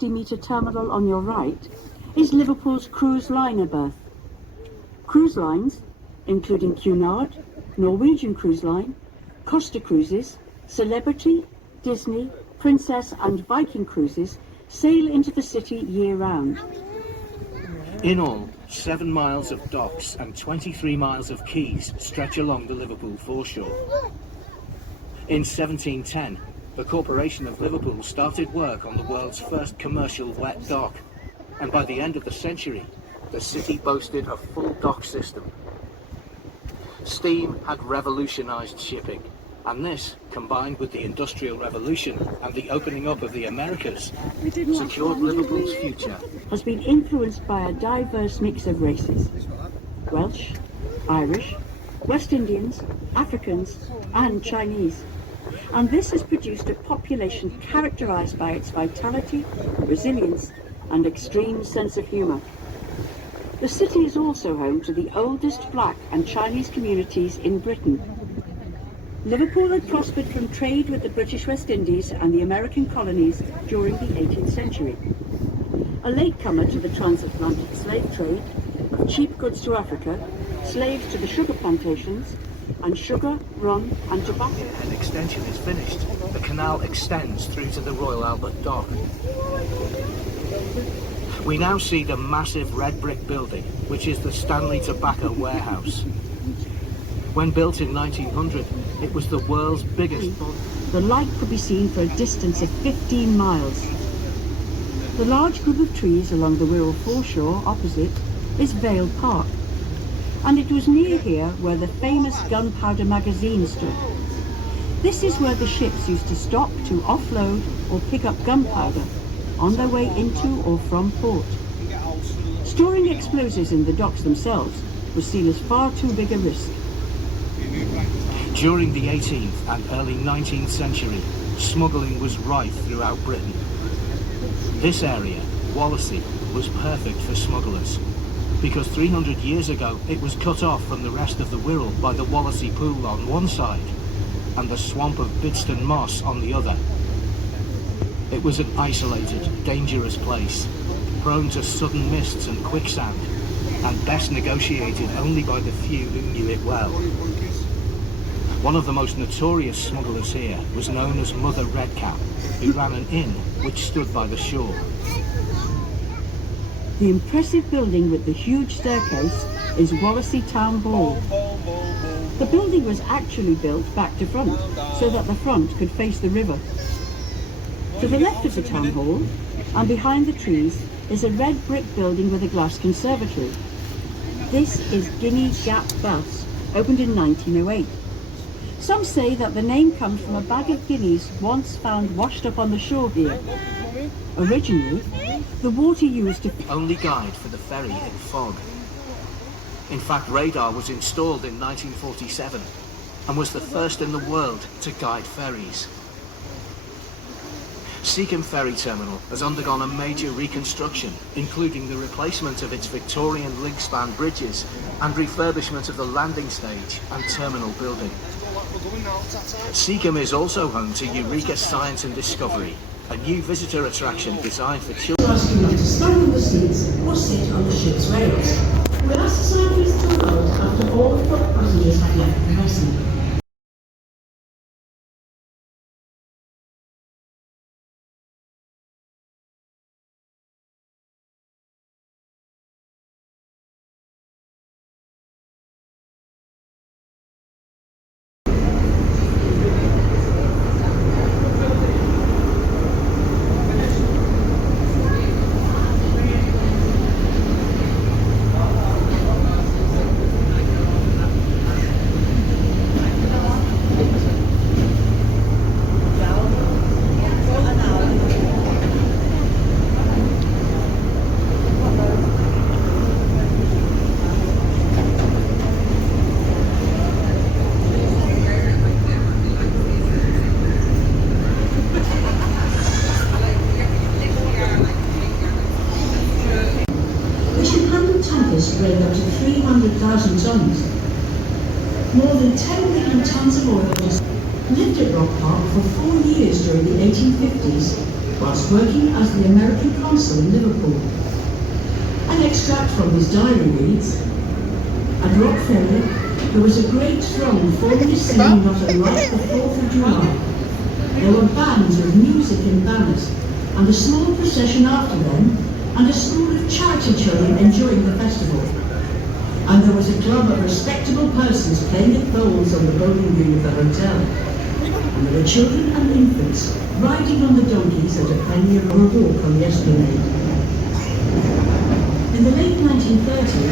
50-metre terminal on your right is Liverpool's cruise liner berth. Cruise lines, including Cunard, Norwegian Cruise Line, Costa Cruises, Celebrity, Disney, Princess and Viking cruises sail into the city year-round. In all, 7 miles of docks and 23 miles of quays stretch along the Liverpool foreshore. In 1710, the Corporation of Liverpool started work on the world's first commercial wet dock, and by the end of the century, the city boasted a full dock system. Steam had revolutionised shipping, and this, combined with the Industrial Revolution and the opening up of the Americas, secured Liverpool's future. Has been influenced by a diverse mix of races: Welsh, Irish, West Indians, Africans and Chinese. And this has produced a population characterised by its vitality, resilience and extreme sense of humour. The city is also home to the oldest black and Chinese communities in Britain. Liverpool had prospered from trade with the British West Indies and the American colonies during the 18th century. A latecomer to the transatlantic slave trade, of cheap goods to Africa, slaves to the sugar plantations, and sugar, rum and tobacco. An extension is finished. The canal extends through to the Royal Albert Dock. We now see the massive red brick building, which is the Stanley Tobacco Warehouse. When built in 1900, it was the world's biggest. The light could be seen for a distance of 15 miles. The large group of trees along the Wirral foreshore opposite is Vale Park, and it was near here where the famous gunpowder magazine stood. This is where the ships used to stop to offload or pick up gunpowder on their way into or from port. Storing explosives in the docks themselves was seen as far too big a risk. During the 18th and early 19th century, smuggling was rife throughout Britain. This area, Wallasey, was perfect for smugglers, because 300 years ago it was cut off from the rest of the Wirral by the Wallasey Pool on one side and the swamp of Bidston Moss on the other. It was an isolated, dangerous place, prone to sudden mists and quicksand, and best negotiated only by the few who knew it well. One of the most notorious smugglers here was known as Mother Redcap, who ran an inn which stood by the shore. The impressive building with the huge staircase is Wallasey Town Hall. The building was actually built back to front, so that the front could face the river. To the left of the town hall, and behind the trees, is a red brick building with a glass conservatory. This is Guinea Gap Baths, opened in 1908. Some say that the name comes from a bag of guineas once found washed up on the shore here. Originally, the water used to... Only guide for the ferry in fog. In fact, radar was installed in 1947 and was the first in the world to guide ferries. Seacombe Ferry Terminal has undergone a major reconstruction, including the replacement of its Victorian link span bridges and refurbishment of the landing stage and terminal building. Seacombe is also home to Eureka Science and Discovery, a new visitor attraction designed for children. We'll ask you not to stand on the seats or sit on the ship's rails. We'll ask the cyclists to load after all the foot passengers have left the vessel. Weighing up to 300,000 tons. More than 10 million tons of oil was lived at Rock Park for 4 years during the 1850s whilst working as the American consul in Liverpool. An extract from his diary reads, "At Rock Ferry, there was a great throng forming a scene not unlike the 4th of July. There were bands with music and banners, and a small procession after them, and a school of charity children enjoying the festival. And there was a club of respectable persons playing at bowls on the bowling green of the hotel. And there were children and infants riding on the donkeys at a penny or a walk on the esplanade." In the late 1930s,